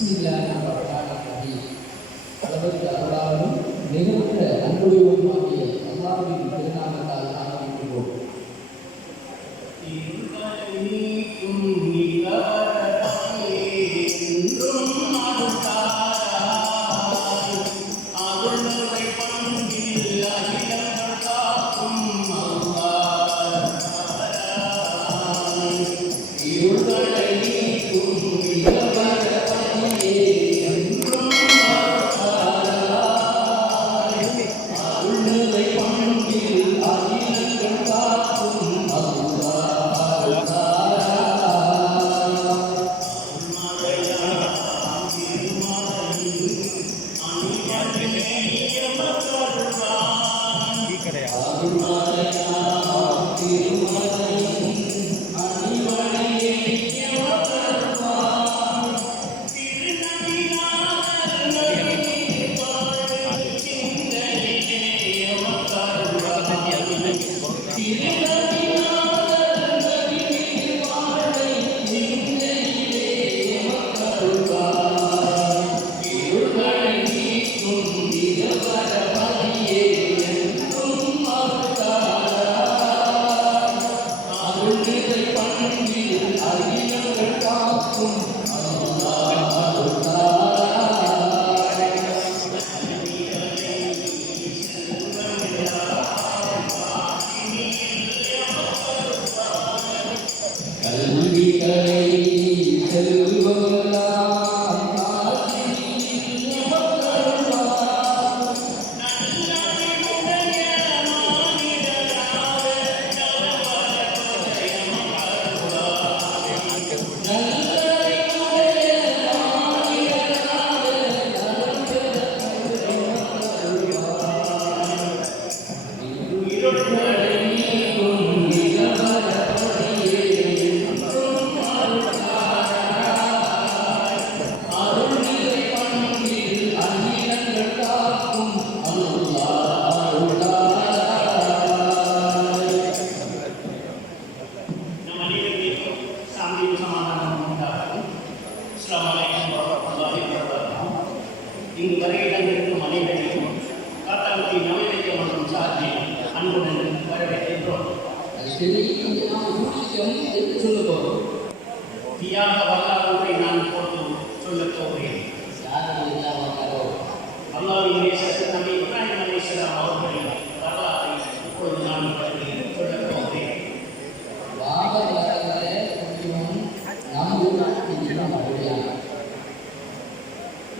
பிஸ்மில்லாஹிர்ரஹ்மானிர்ரஹீம். அளவற்ற அருளாளனும் மிகுந்த அன்புடையவனுமாகிய அல்லாஹ்வின் திருநாமத்தால் ஆரம்பிக்கிறோம்.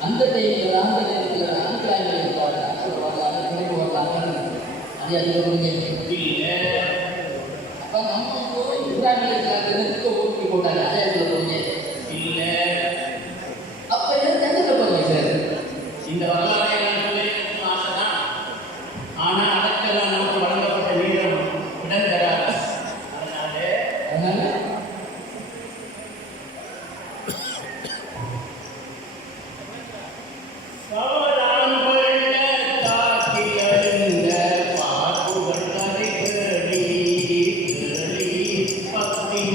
அந்த டைமில் அப்போ நம்ம இஸ்லாமிய ஊற்றி போட்டாங்க இல்லை அப்போ எதுக்கு போங்க சார் இந்த வரலாறு ஆசைதான். ஆனால் அதற்கெல்லாம் நமக்கு வழங்கப்பட்ட நேரம் இடம் தராது. அதனால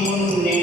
முன்னே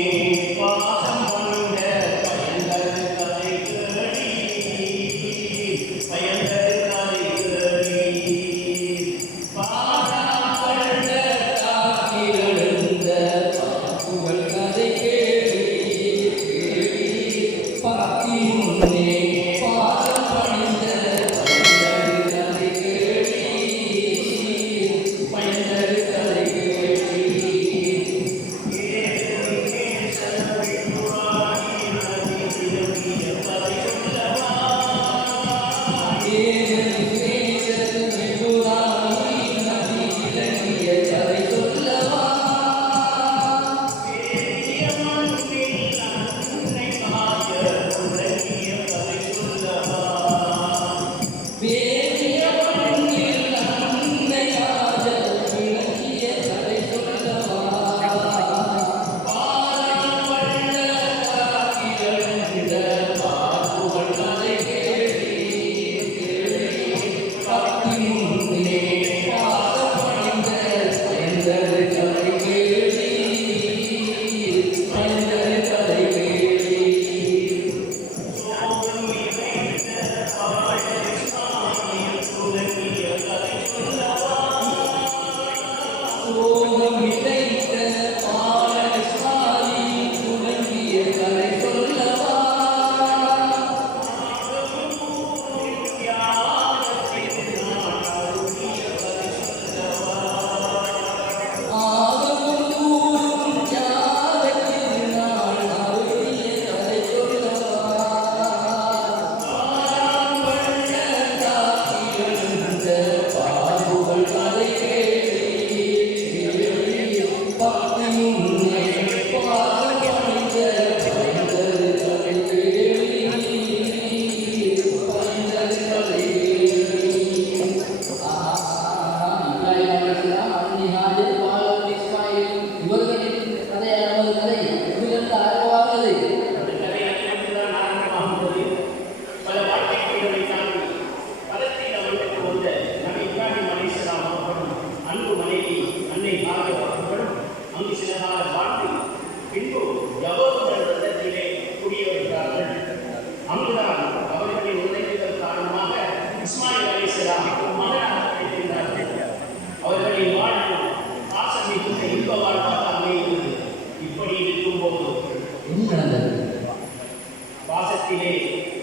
வாசத்திலே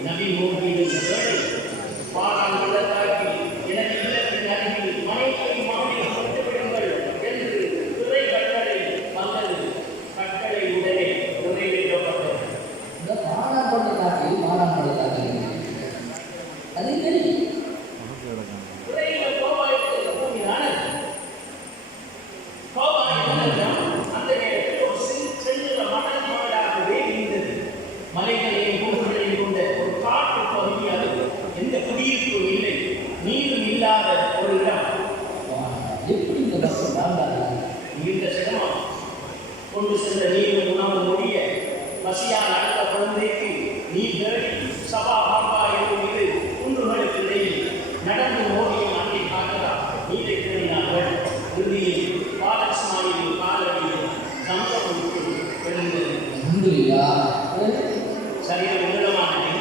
நபி மூழ்கியிருந்த வேளை பாரான் உள்ளத்தாக்கி எனது இல்லத்தின் அருகில் மனைவி மகனை கொண்டு விடுங்கள் என்று துறை கட்டளை வந்தது. கட்டளை உடனே நிறைவேற்றப்பட்டது. இந்த மானான் பள்ளத்தாக்கு மானான் பள்ளத்தாக்கு அது தெரியும். துறையில கோபாயத்தை கூறினான கோபாயம் அந்த நேரத்தில் ஒரு செல்லுல மணல் மாடாகவே இருந்தது. மலைகளையும் குன்றுகளையும் கொண்ட ஒரு காட்டு பகுதி. அது எந்த குடியிருப்பும் இல்லை, நீரும் இல்லாத ஒரு இடம். எப்படி இந்த பக்கம் வாழ்ந்தாங்க? இந்த சிரமம் கொண்டு சென்ற நீரும் உணவு முடிய பசியால் அடுத்த குழந்தைக்கு நீர் தேடி சபா பாப்பா என்னும் இது குன்றுகளுக்கு இடையில் நடந்து மோதியும் அன்னை பார்க்கலாம். நீரை தேடினார்கள். இறுதியில் பாலஸ்மானியின் காலடியில் சமூகத்திற்குள் எழுந்தது. சரியான நீளமானது.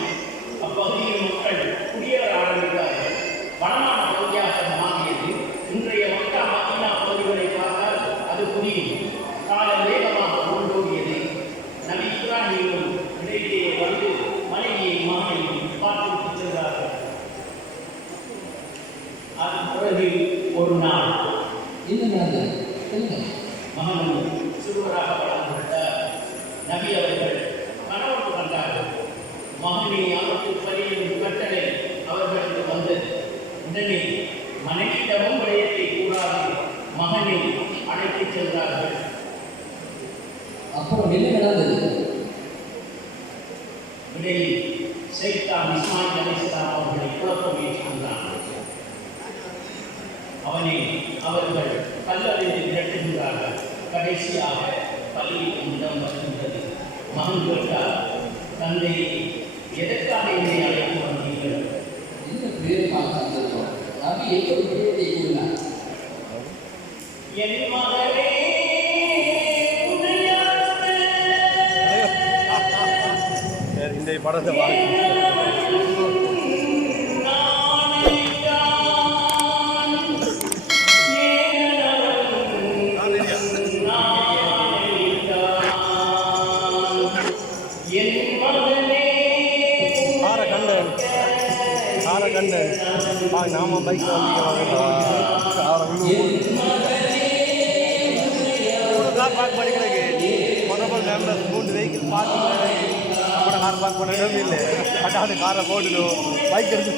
அப்பகுதியில் மக்கள் குடியேற ஆரம்பித்தார்கள். வனமான பகுதியாக மாறியது. இன்றைய மக்கா மதீனா பகுதிகளை பார்த்தால் அது புரியும். காலம் வேகமாக ஓடோடியது. நபி இப்ராஹீமும் இடையிலே வந்து மனைவியை மகனையும் பார்த்து சென்றார்கள். அதன் பிறகு ஒரு நாள் மகனும் சிறுவராக வளர்ந்துவிட்டார். நபி அவர்கள் கனவு கண்டார்கள். மகனை அவருக்கு பலியிடும் கட்டளை அவர்களுக்கு வந்தது. உடனே மனைவியிடமும் விடயத்தை கூறாது மகனை அழைத்துச் சென்றார்கள். அப்புறம் என்ன நடந்தது? இடையில் சைத்தான் இஸ்மாயில் அலைஹிஸ்ஸலாம் அவர்களை குழப்ப முயற்சிக்கின்றான். அவனை அவர்கள் கல்லறிந்து விரட்டுகின்றார்கள். கடைசியாக பலியிடும் இடம் வருகின்றது. மகன் கேட்டார், தந்தையை எதற்காக என்னை அழைத்து வந்தீர்கள்? என்ன பேர் சந்தர்ப்பம்? நபி எப்படி பேரை கூறினார்? என் மகனே இந்த படத்தை நாம பைக் பார்க் பண்ணிக்கிறேன். மொதல் மெம்பர்ஸ் 3 வெஹிக்கிள் பார்க்கிங் நம்ம கார் பார்க் பண்ண இடம் இல்லை. அட்டாவது காரை போட்டுடும் பைக் எடுத்து